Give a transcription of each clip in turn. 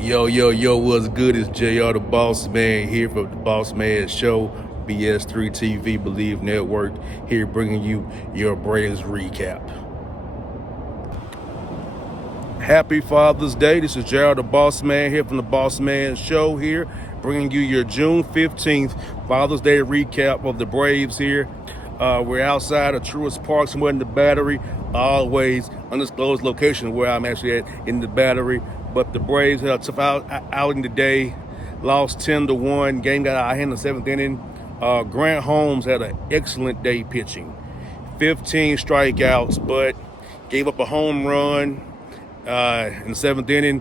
Yo, yo, yo, what's good? It's JR the Boss Man here for the Boss Man Show, BS3 TV, Believe Network, here bringing you your Braves recap. Happy Father's Day. This is JR the Boss Man here from the Boss Man Show here, bringing you your June 15th Father's Day recap of the Braves here. We're outside of Truist Park, somewhere in the Battery, always undisclosed location where I'm actually at in the Battery. But the Braves had a tough outing today, lost 10-1. Game got out of hand in the seventh inning. Grant Holmes had an excellent day pitching, 15 strikeouts, but gave up a home run in the seventh inning.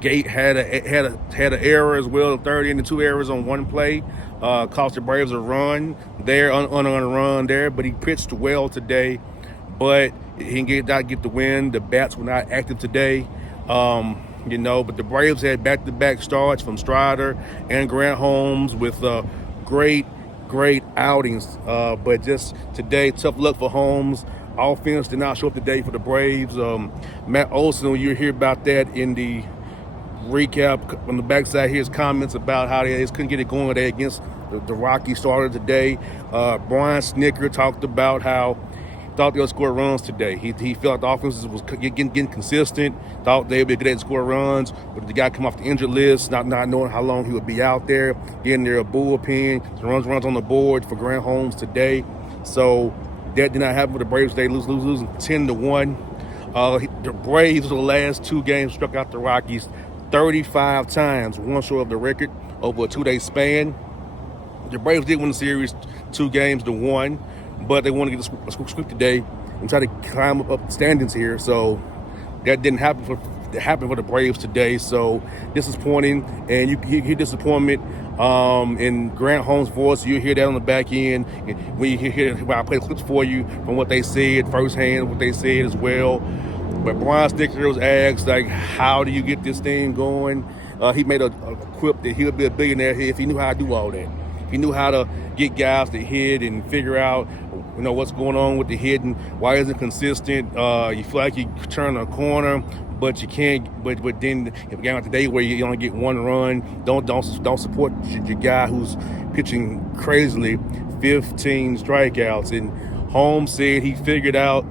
Gate had an error as well. The third inning, 2 errors on 1 play. Cost the Braves a run there, on a run there. But he pitched well today, but he did not get the win. The bats were not active today. But the Braves had back-to-back starts from Strider and Grant Holmes with great outings. But just today, tough luck for Holmes. Offense did not show up today for the Braves. Matt Olson, you'll hear about that in the recap on the backside. Here's comments about how they just couldn't get it going today against the Rockies starter today. Brian Snitker talked about how he thought they would score runs today. He felt the offense was getting consistent, thought they would be good at score runs, but the guy come off the injured list, not knowing how long he would be out there, getting their bullpen, runs on the board for Grant Holmes today. So that did not happen for the Braves today, losing 10-1. The Braves, the last 2 games, struck out the Rockies 35 times, one short of the record over a 2-day span. The Braves did win the series 2-1, but they want to get a sweep today and try to climb up the standings here. So that didn't happen for the Braves today. So disappointing, and you hear disappointment in Grant Holmes' voice. You hear that on the back end when you hear when I play clips for you from what they said firsthand, what they said as well. But Brian Snitker was asked, like, how do you get this thing going? He made a quip that he would be a billionaire if he knew how to do all that. He knew how to get guys to hit and figure out, what's going on with the hitting. Why isn't it consistent? You feel like you turn a corner, but you can't. But then if a game like today where you only get 1 run, don't support your guy who's pitching crazily, 15 strikeouts. And Holmes said he figured out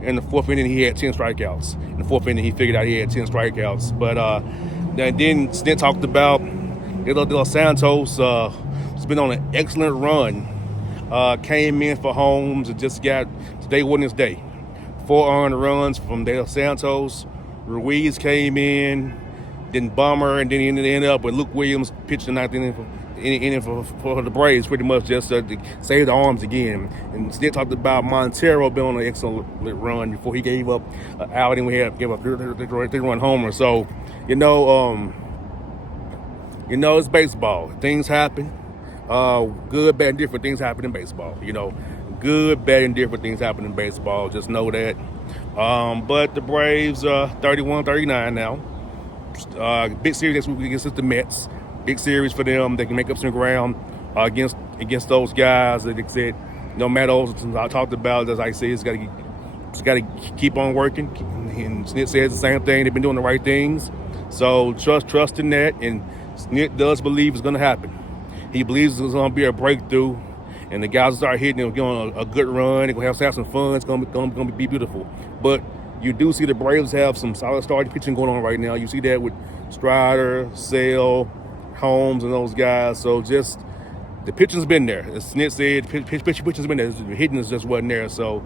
in the 4th inning he had 10 strikeouts. In the 4th inning he figured out he had 10 strikeouts. But then Snit talked about De Los Santos. Has been on an excellent run. Came in for Holmes and just got today wasn't his day. 4 earned runs from De Los Santos. Ruiz came in, then Bummer, and then he ended up with Luke Williams pitching the 9th inning for the Braves, pretty much just to save the arms again. And Snit talked about Montero being on an excellent run before he gave up an outing. We gave up 3-run homer. So, it's baseball. Things happen. Good, bad, and different things happen in baseball. Good, bad, and different things happen in baseball. Just know that. But the Braves 31-39 now. Big series next week against the Mets. Big series for them. They can make up some ground against those guys. Like I said, Matt Olson, I talked about, as I say, it's got to keep on working. And Snit says the same thing. They've been doing the right things. So trust in that. And Snit does believe it's going to happen. He believes it's going to be a breakthrough, and the guys will start hitting and going on a good run. They're going to have some fun. It's going to be beautiful. But you do see the Braves have some solid starting pitching going on right now. You see that with Strider, Sale, Holmes, and those guys. So just the pitching's been there. As Snit said, pitching's been there. The hitting just wasn't there. So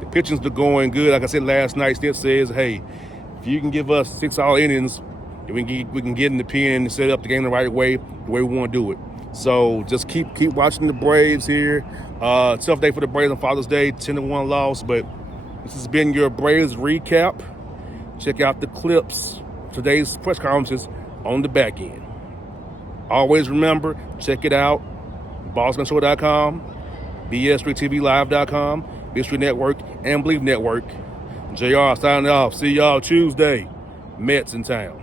the pitching's going good. Like I said last night, Snit says, hey, if you can give us 6 all innings, we can get in the pen and set up the game the right way, the way we want to do it. So just keep watching the Braves here. Tough day for the Braves on Father's Day, 10-1 loss. But this has been your Braves recap. Check out the clips, today's press conferences on the back end. Always remember, check it out, BossmanShow.com, BS3TVLive.com, BS3 Network, and Believe Network. JR signing off. See y'all Tuesday. Mets in town.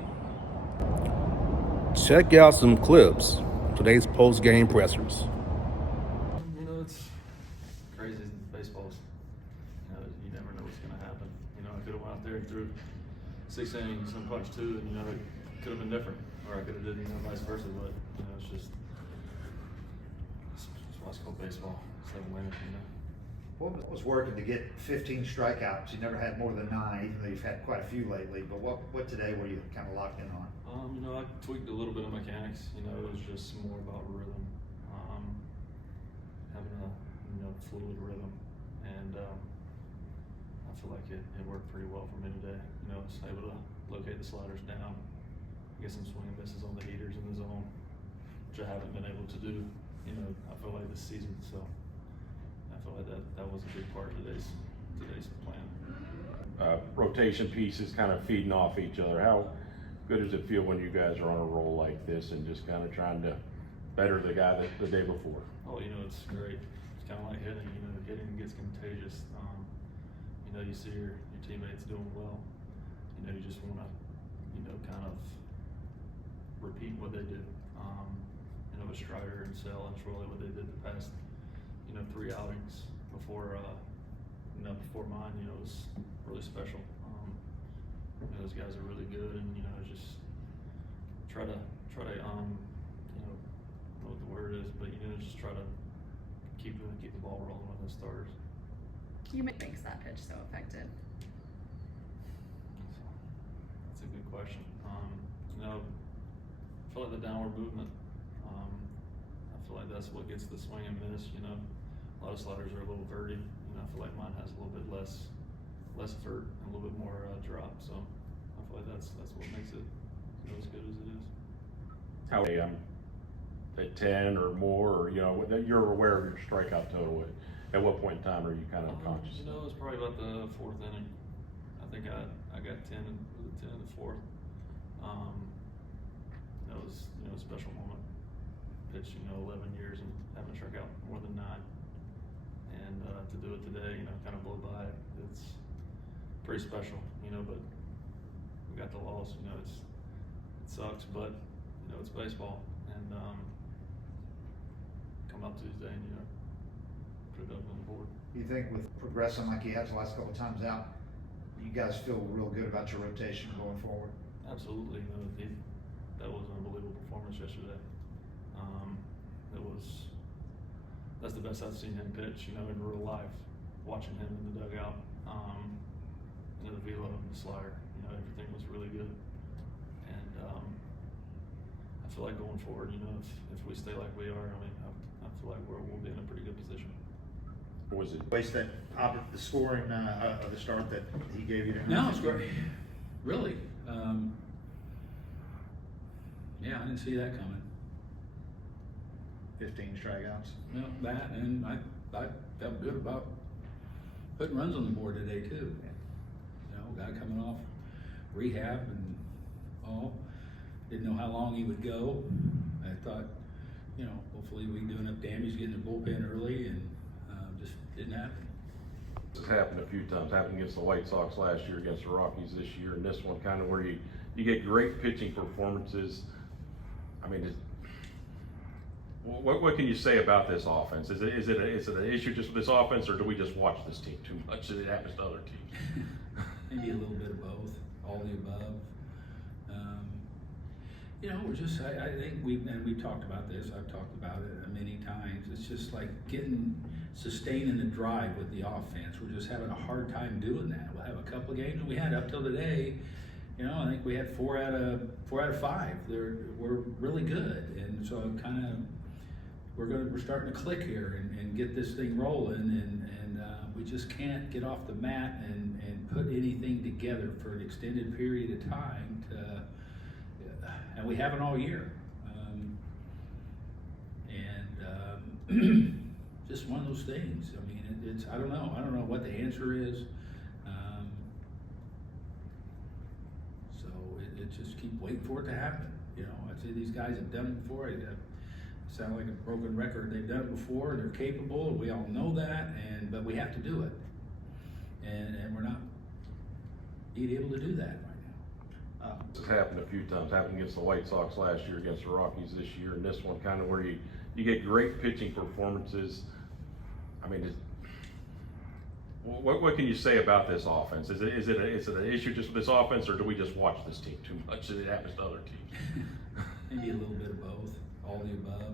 Check out some clips. Today's post-game pressers. It's crazy in baseball's. You never know what's going to happen. I could have went out there and threw 6 innings and punched 2, and it could have been different. or I could have did, vice versa, but, it's just, it's why it's called baseball, it's like winning. What was working to get 15 strikeouts? You never had more than 9, even though you've had quite a few lately. But what today were you kind of locked in on? I tweaked a little bit of mechanics. It was just more about rhythm, having a fluid rhythm, and I feel like it worked pretty well for me today. I was able to locate the sliders down, get some swing and misses on the heaters in the zone, which I haven't been able to do. I feel like this season. So I feel like that was a big part of today's plan. Rotation pieces kind of feeding off each other. How good does it feel when you guys are on a roll like this and just kind of trying to better the guy the day before? Oh, it's great. It's kind of like hitting. Hitting gets contagious. You see your teammates doing well. You just want to, kind of repeat what they did. With Strider and Sell and Troy, what they did the past, 3 outings before, before mine, was really special. Those guys are really good, and just try to I don't know what the word is, but just try to keep the ball rolling with the starters. You make makes that pitch so effective? That's a good question. I feel like the downward movement. I feel like that's what gets the swing and miss. A lot of sliders are a little verty. I feel like mine has a little bit less vert and a little bit more drop. So I feel like that's what makes it as good as it is. How at 10 or more, or you're aware of your strikeout total. At what point in time are you kind of conscious? It was probably about the 4th inning. I think I got 10 in the 4th. That was a special moment. Pitched 11 years and haven't struck out more than 9, and to do it today, kind of blow by it. It's pretty special, But we got the loss. It sucks, but it's baseball, and come out Tuesday and put it up on the board. You think with progressing like you have the last couple of times out, you guys feel real good about your rotation going forward? Absolutely. That was an unbelievable performance yesterday. That's the best I've seen him pitch, in real life. Watching him in the dugout, the velo, the slider, everything was really good. And I feel like going forward, if we stay like we are, I feel like we'll be in a pretty good position. Was it Waste that the scoring of the start that he gave you? No, it's great. Really. Yeah, I didn't see that coming. 15 strikeouts. No, that, and I felt good about putting runs on the board today too. Guy coming off rehab and all, didn't know how long he would go. I thought, hopefully we do enough damage getting the bullpen early, and just didn't happen. This happened a few times. Happened against the White Sox last year, against the Rockies this year, and this one kind of where you get great pitching performances. What can you say about this offense? Is it an issue just with this offense, or do we just watch this team too much and it happens to other teams? Maybe a little bit of both, all the above. We're just, I think we've talked about this, I've talked about it many times. It's just like sustaining the drive with the offense. We're just having a hard time doing that. We'll have a couple of games that we had up till today. I think we had 4 out of 5. We're really good, and so we're starting to click here and get this thing rolling, and we just can't get off the mat and put anything together for an extended period of time. And we haven't all year. Just one of those things. It's I don't know what the answer is. So it just keep waiting for it to happen. I'd say these guys have done it before. Sound like a broken record. They've done it before. They're capable, and we all know that. But we have to do it, and we're not being able to do that right now. This happened a few times. Happened against the White Sox last year, against the Rockies this year, and this one kind of where you get great pitching performances. What can you say about this offense? Is it an issue just with this offense, or do we just watch this team too much and it happens to other teams? Maybe a little bit of both, all the above.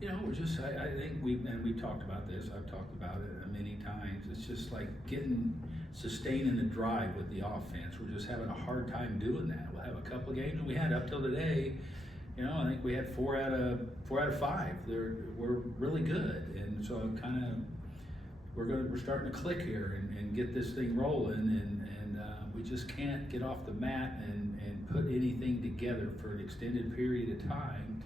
You know, we're just, I think we've talked about this, I've talked about it many times. It's just like sustaining the drive with the offense. We're just having a hard time doing that. We'll have a couple of games, and we had up till today, you know, I think we had four out of 5. We're really good. And so I'm kind of, we're starting to click here and get this thing rolling, and we just can't get off the mat and put anything together for an extended period of time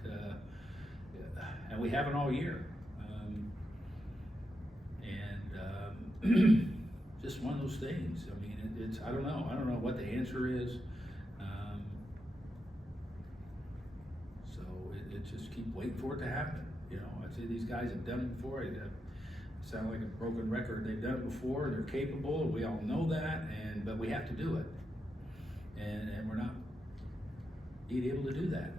and we haven't all year. Just one of those things. I mean, it's I don't know what the answer is. So it just keep waiting for it to happen. You know, I say these guys have done it before. Sound like a broken record. They've done it before. They're capable. We all know that, but we have to do it, and we're not being able to do that right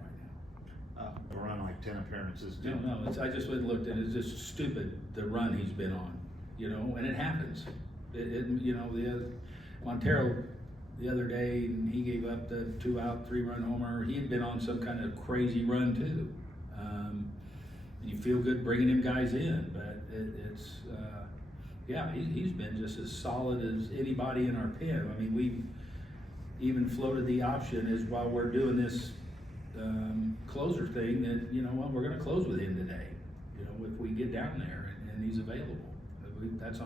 now. Run like 10 appearances. No. I just went and looked, and it's just stupid the run he's been on. You know, and it happens. You know, Montero the other day, and he gave up the 2-out, 3-run homer. He had been on some kind of crazy run too. And you feel good bringing him guys in, but he's been just as solid as anybody in our pen. I mean, we've even floated the option as while we're doing this closer thing that, you know, well, we're going to close with him today. You know, if we get down there and he's available. That's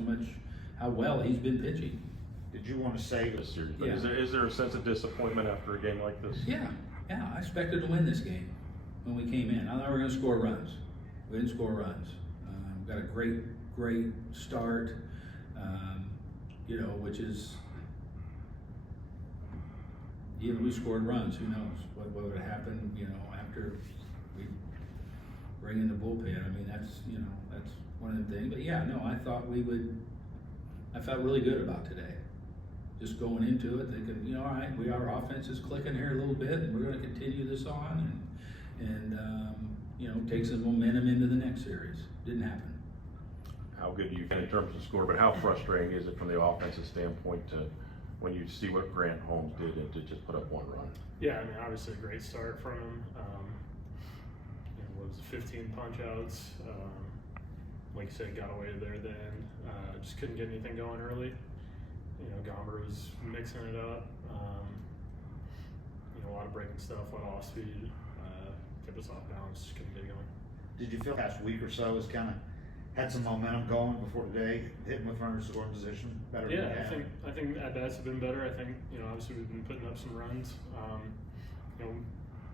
how well he's been pitching. Did you want to save us? Yeah. Is there a sense of disappointment after a game like this? Yeah. I expected to win this game when we came in. I thought we were going to score runs. We didn't score runs. Got a great start, you know, which is, even we scored runs, who knows what would have happened, you know, after we bring in the bullpen. I mean, that's one of the things. But yeah, no, I thought I felt really good about today. Just going into it, thinking, you know, all right, our offense is clicking here a little bit, and we're going to continue this on and you know, take some momentum into the next series. Didn't happen. How good do you feel in terms of score, but how frustrating is it from the offensive standpoint when you see what Grant Holmes did and to just put up one run? Yeah, I mean, obviously a great start from him. You know, was 15 punch outs. Like you said, got away there then. Just couldn't get anything going early. You know, Gomber was mixing it up. You know, a lot of breaking stuff, a lot of off speed. Kept us off balance, just couldn't get it going. Did you feel past week or so has kind of had some momentum going before today, hitting with runners scoring position better? Yeah, I think at bats have been better. I think, you know, obviously we've been putting up some runs. You know,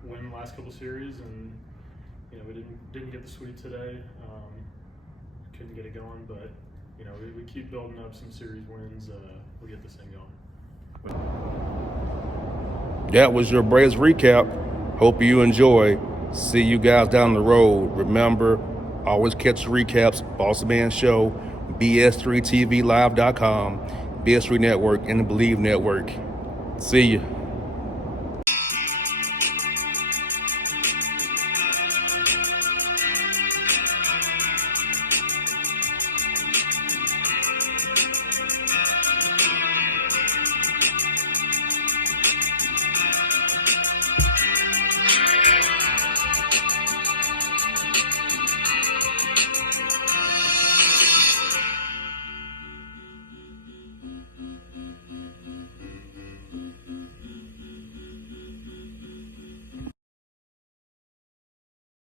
win the last couple series, and you know, we didn't get the sweep today. Couldn't get it going, but you know, we keep building up some series wins. We'll get this thing going. That was your Braves recap. Hope you enjoy. See you guys down the road. Remember, always catch recaps, Boss Man Show, BS3TVLive.com, BS3 Network, and the Believe Network. See you.